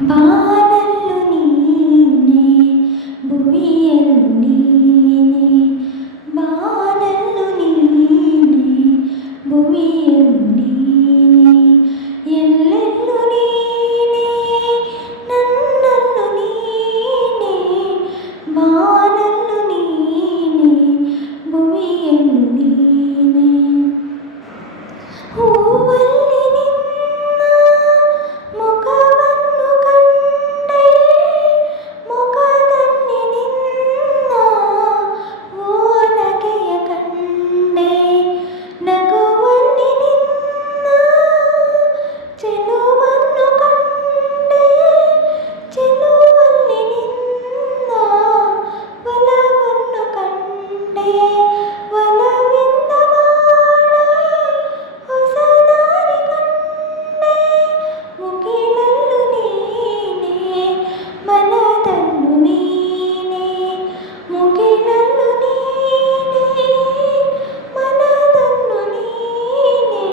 ಬಾನಲ್ಲು ನೀನೆ ಭುವಿಯಲ್ಲು ನೀನೆ ಬಾನಲ್ಲು ನೀನೆ ಭುವಿಯಲ್ಲು ನೀನೆ ಎಲ್ಲೆಲ್ಲು ನೀನೆ ನನ್ನಲ್ಲು ನೀನೆ ಬಾನಲ್ಲು ನೀನೆ ಭುವಿಯಲ್ಲು ನೀನೆ ಹೂವಲ್ಲಿ ನಿನ್ನ ಮುಖವನ್ನು ಕಂಡೆ ಮುಖದಲ್ಲಿ ನಿನ್ನ ಓನಗೆಯ ಕಂಡೆ ನಗುವಲ್ಲಿ ನಿನ್ನ ಚೆಲುವನ್ನು ಕಂಡೆ ಚೆಲುವಲ್ಲಿ ನಿನ್ನ ಒಲವನ್ನು ಕಂಡೆ ಒಲವಿಂದ ಬಾಳ ಹೊಸ ದಾರಿ ಕಂಡೆ ಮುಗಿಲಲ್ಲು ನೀನೆ ಮನದಲ್ಲು ನೀನೆ ಮುಗಿಲಲ್ಲು ನೀನೆ ಮನದಲ್ಲು ನೀನೆ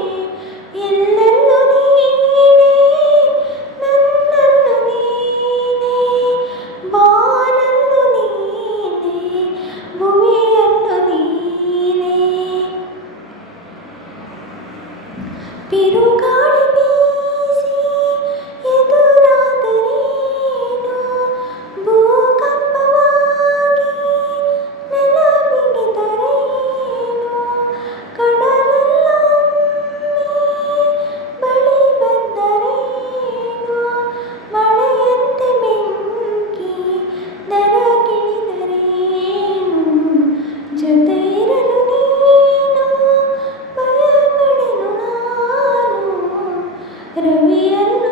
ಎಲ್ಲೆಲ್ಲು ನೀನೆ ನನ್ನಲ್ಲು ನೀನೆ ಬಾನಲ್ಲು ನೀನೆ ಭುವಿಯಲ್ಲು ನೀನೆ ಬಿರುಗಾಳಿ ಬೀಸಿ ಎದುರಾದರೇನು ಭೂಕಂಪವಾಗಿ ನೆಲ ಮಿಡಿದರೇನು ಕಡಲೆಲ್ಲ ಬಳಿ ಬಂದರೇನು ಮಳೆಯಂತೆ ಬೆಂಕಿ ದರಗಿಳಿದರೇನು ಜೊತೆ ಇರಲು ನೀನು ಭಯಪಡೆನು ನಾನು ರವಿಯಲ್ಲು